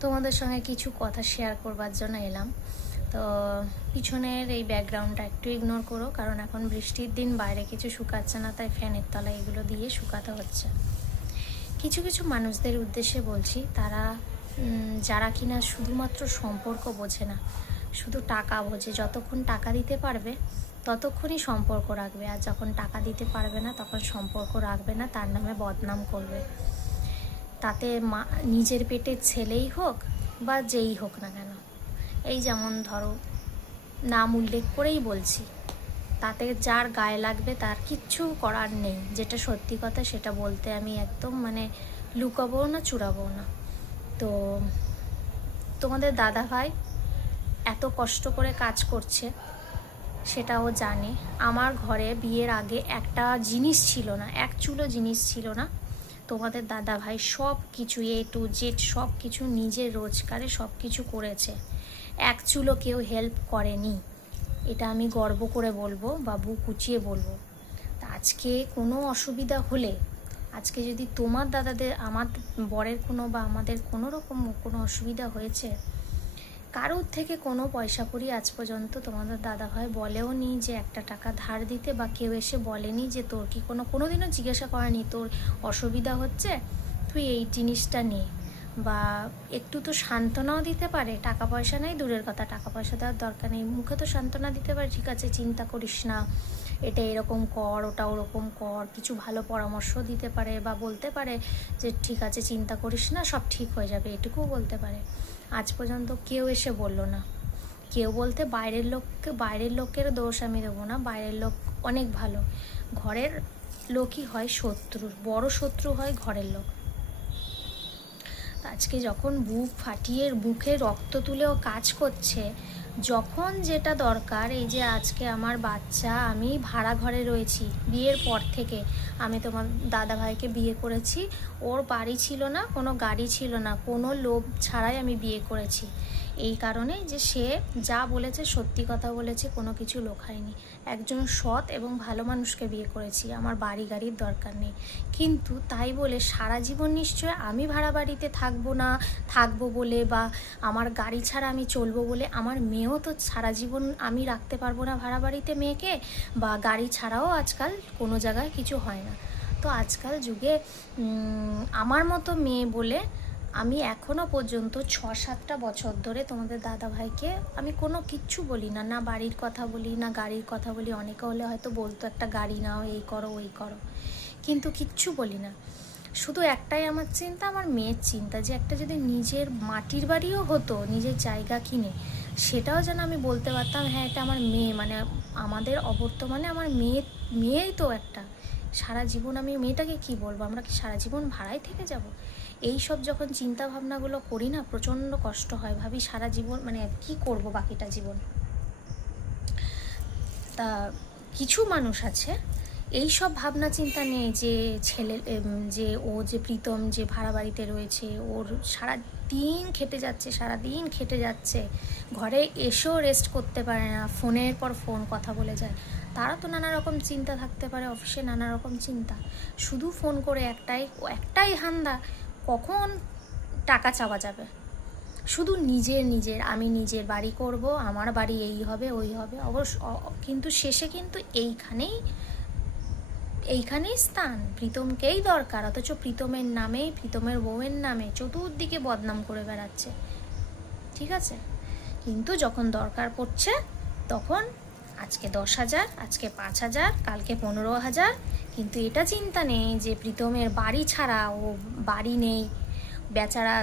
তোমাদের সঙ্গে কিছু কথা শেয়ার করবার জন্য এলাম। তো পিছনের এই ব্যাকগ্রাউন্ডটা একটু ইগনোর করো, কারণ এখন বৃষ্টির দিন, বাইরে কিছু শুকাচ্ছে না, তাই ফ্যানের তলায় এগুলো দিয়ে শুকাতে হচ্ছে। কিছু কিছু মানুষদের উদ্দেশ্যে বলছি, তারা যারা কিনা শুধুমাত্র সম্পর্ক বোঝে না, শুধু টাকা বোঝে। যতক্ষণ টাকা দিতে পারবে, ততক্ষণই সম্পর্ক রাখবে। আর যখন টাকা দিতে পারবে না, তখন সম্পর্ক রাখবে না, তার নামে বদনাম করবে। তাতে মা, নিজের পেটের ছেলেই হোক বা যেই হোক না কেন। এই যেমন ধরো, নাম উল্লেখ করেই বলছি, তাতে যার গায়ে লাগবে তার কিচ্ছু করার নেই। যেটা সত্যি কথা সেটা বলতে আমি একদম মানে লুকাবো না চুরাবো না। তো তোমাদের দাদা ভাই এত কষ্ট করে কাজ করছে, সেটাও জানে। আমার ঘরে বিয়ের আগে একটা জিনিস ছিল না, এক চুলো জিনিস ছিল না। তোমাদের দাদা ভাই সব কিছু এ টু জেড সব কিছু নিজের রোজগারে সব কিছু করেছে। এক চুলো কেউ হেল্প করেনি। এটা আমি গর্ব করে বলব বা বুক উঁচিয়ে বলব। তা আজকে কোনো অসুবিধা হলে, আজকে যদি তোমার দাদাদের, আমার বরের কোনো বা আমাদের কোনো রকম কোনো অসুবিধা হয়েছে কারোর থেকে কোনো পয়সা করি আজ পর্যন্ত তোমাদের দাদা ভাই বলেও নি যে একটা টাকা ধার দিতে বা কেউ এসে বলেনি যে তোর কি কোনো কোনো দিনও জিজ্ঞাসা করেনি তোর অসুবিধা হচ্ছে? তুই এই জিনিসটা নে। বা একটু তো সান্ত্বনাও দিতে পারে, টাকা পয়সা নেই, দূরের কথা, টাকা পয়সা দেওয়ার দরকার নেই। মুখে তো সান্ত্বনা দিতে পারে, ঠিক আছে, চিন্তা করিস না, এটা এরকম কর, ওটা ওরকম কর, কিছু ভালো পরামর্শ দিতে পারে বা বলতে পারে যে, ঠিক আছে, চিন্তা করিস না, সব ঠিক হয়ে যাবে, এটুকুও বলতে পারে। আজ পর্যন্ত কেউ এসে বলল না। কেউ বলতে বাইরের লোককে, বাইরের লোকের দোষ আমি দেবো না। বাইরের লোক অনেক ভালো। ঘরের লোকই হয় শত্রু, বড় শত্রু হয় ঘরের লোক। আজকে যখন বুক ফাটিয়ে বুকে রক্ত তুলেও কাজ করছে যখন যেটা দরকার, এই যে আজকে আমার বাচ্চা, আমি ভাড়া ঘরে রয়েছি, বিয়ের পর থেকে। আমি তোমার দাদা ভাইকে বিয়ে করেছি, ওর বাড়ি ছিল না, কোনো গাড়ি ছিল না, কোনো লোভ ছাড়াই আমি বিয়ে করেছি। এই কারণে যে সে যা বলেছে, সত্যি কথা বলেছে, কোনো কিছু লোখায়নি একজন সৎ এবং ভালো মানুষকে বিয়ে করেছি, আমার বাড়ি গাড়ির দরকার নেই। কিন্তু তাই বলে সারা জীবন নিশ্চয় আমি ভাড়া বাড়িতে থাকব না, থাকব বলে বা আমার গাড়ি ছাড়া আমি চলবো বলে আমার মেয়েও তো সারা জীবন আমি রাখতে পারব না ভাড়া বাড়িতে মেয়েকে বা গাড়ি ছাড়াও আজকাল কোনো জায়গায় কিছু হয় না। তো আজকাল যুগে আমার মতো মেয়ে বলে আমি এখনও পর্যন্ত ছ সাতটা বছর ধরে তোমাদের দাদা ভাইকে আমি কোনো কিচ্ছু বলি না। না বাড়ির কথা বলি, না গাড়ির কথা বলি। অনেকে হলে হয়তো বলতো, একটা গাড়ি নাও, এই করো, ওই করো। কিন্তু কিচ্ছু বলি না। শুধু একটাই আমার চিন্তা, আমার মেয়ের চিন্তা যে একটা যদি নিজের মাটির বাড়িও হতো, নিজের জায়গা কিনে, সেটাও যেন আমি বলতে পারতাম হ্যাঁ এটা আমার মেয়ে। মানে আমাদের অবর্তমানে আমার মেয়ে, মেয়েই তো একটা। সারা জীবন আমি মেয়েটাকে কি বলব? আমরা কি সারা জীবন ভাড়ায় থেকে যাব? এই সব যখন চিন্তা ভাবনাগুলো করি না, প্রচণ্ড কষ্ট হয়। ভাবি সারা জীবন মানে কি করব বাকিটা জীবন? তা কিছু মানুষ আছে এই সব ভাবনা চিন্তা নেই যে ছেলে যে ও, যে প্রীতম, যে ভাড়া বাড়িতে রয়েছে, ওর সারা দিন খেটে যাচ্ছে, সারা দিন খেটে যাচ্ছে। ঘরে এসেও রেস্ট করতে পারে না, ফোনের পর ফোন কথা বলে যায়। তারা তো নানা রকম চিন্তা থাকতে পারে, অফিসে নানা রকম চিন্তা। শুধু ফোন করে একটাই একটাই হান্দা কখন টাকা চাওয়া যাবে? শুধু নিজের নিজের। আমি নিজের বাড়ি করব, আমার বাড়ি এই হবে, ওই হবে। অবশ্য কিন্তু শেষে কিন্তু এইখানেই এইখানেই স্থান। প্রীতমকেই দরকার। অথচ প্রীতমের নামে, প্রীতমের বউয়ের নামে চতুর্দিকে বদনাম করে বেড়াচ্ছে। ঠিক আছে? কিন্তু যখন দরকার পড়ছে, তখন আজকে দশ হাজার, আজকে পাঁচ হাজার, কালকে পনেরো হাজার। কিন্তু এটা চিন্তা নেই যে প্রীতমের বাড়ি ছাড়া ও বাড়ি নেই, বেচারা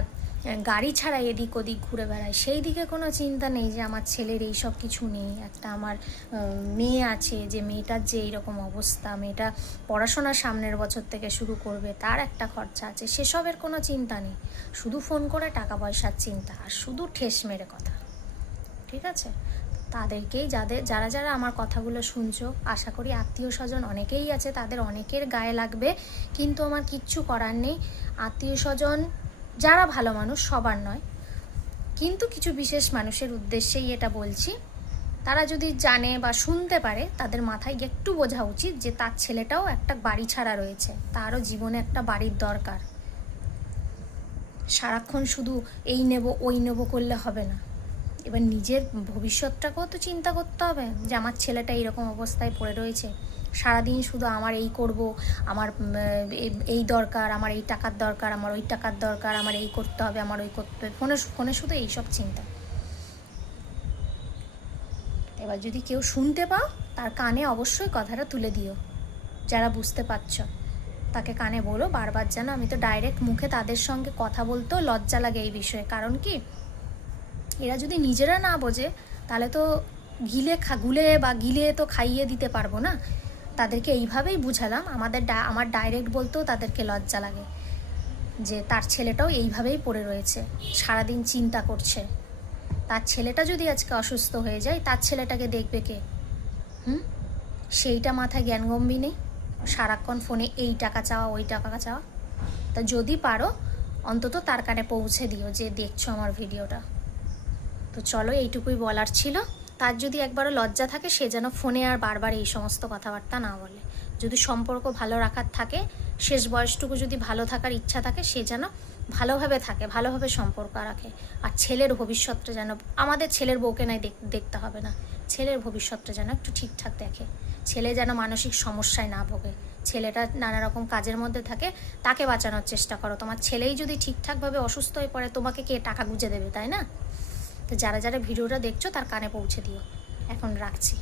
গাড়ি ছাড়া এদিক ওদিক ঘুরে বেড়ায়। সেই দিকে কোনো চিন্তা নেই যে আমার ছেলের এই সব কিছু নেই। একটা আমার মেয়ে আছে যে মেয়েটার যে এইরকম অবস্থা, মেয়েটা পড়াশোনা সামনের বছর থেকে শুরু করবে, তার একটা খরচা আছে, সেসবের কোনো চিন্তা নেই। শুধু ফোন করে টাকা পয়সার চিন্তা, আর শুধু ঠেস মেরে কথা। ঠিক আছে? তাদেরকেই যাদের, যারা যারা আমার কথাগুলো শুনছো, আশা করি আত্মীয় স্বজন অনেকেই আছে, তাদের অনেকের গায়ে লাগবে, কিন্তু আমার কিচ্ছু করার নেই। আত্মীয় স্বজন যারা ভালো মানুষ, সবার নয়। কিন্তু কিছু বিশেষ মানুষের উদ্দেশ্যেই এটা বলছি। তারা যদি জানে বা শুনতে পারে, তাদের মাথায় একটু বোঝা উচিত যে তার ছেলেটাও একটা বাড়ি ছাড়া রয়েছে, তারও জীবনে একটা বাড়ির দরকার। সারাক্ষণ শুধু এই নেব, ওই নেব করলে হবে না। এবার নিজের ভবিষ্যৎটাকেও তো চিন্তা করতে হবে যে আমার ছেলেটা এইরকম অবস্থায় পড়ে রয়েছে। সারাদিন শুধু আমার এই করব, আমার এই- এই দরকার, আমার এই টাকার দরকার, আমার ওই টাকার দরকার, আমার এই করতে হবে, আমার ওই করতে হবে। ফোনে ফোনে শুধু এইসব চিন্তা। এবার যদি কেউ শুনতে পাও, তার কানে অবশ্যই কথাটা তুলে দিও। যারা বুঝতে পারছ, তাকে কানে বলো। বারবার যেন আমি তো ডাইরেক্ট মুখে তাদের সঙ্গে কথা বলতেও লজ্জা লাগে এই বিষয়ে। কারণ কি? এরা যদি নিজেরা না বোঝে, তাহলে তো গিলে খা, গুলে বা গিলে তো খাইয়ে দিতে পারব না। তাদেরকে এইভাবেই বুঝালাম। আমাদের ডা- আমার ডাইরেক্ট বলতেও তাদেরকে লজ্জা লাগে যে তার ছেলেটাও এইভাবেই পড়ে রয়েছে। সারাদিন চিন্তা করছে। তার ছেলেটা যদি আজকে অসুস্থ হয়ে যায়, তার ছেলেটাকে দেখবে কে? হুম? সেইটা মাথায় জ্ঞানগম্বি নেই? সারাক্ষণ ফোনে এই টাকা চাওয়া, ওই টাকা চাওয়া? তা যদি পারো, অন্তত তার কানে পৌঁছে দিও যে দেখছ আমার ভিডিওটা। তো চলো এইটুকুই বলার ছিল। তার যদি একবারও লজ্জা থাকে, সে যেন ফোনে আর বারবার এই সমস্ত কথাবার্তা না বলে। যদি সম্পর্ক ভালো রাখার থাকে, শেষ বয়সটুকু যদি ভালো থাকার ইচ্ছা থাকে, সে যেন ভালোভাবে থাকে, ভালোভাবে সম্পর্ক রাখে। আর ছেলের ভবিষ্যৎটা যেন, আমাদের ছেলের বউকে নাই দেখ- দেখতে হবে না। ছেলের ভবিষ্যৎটা যেন একটু ঠিকঠাক দেখে। ছেলে যেন মানসিক সমস্যায় না ভোগে। ছেলেটা নানা রকম কাজের মধ্যে থাকে, তাকে বাঁচানোর চেষ্টা করো। তোমার ছেলেই যদি ঠিকঠাকভাবে অসুস্থ হয়ে পড়ে, তোমাকে কে টাকা গুঁজে দেবে, তাই না? তো যারা যারা ভিডিওটা দেখছ তার কানে পৌঁছে দিও। এখন রাখছি।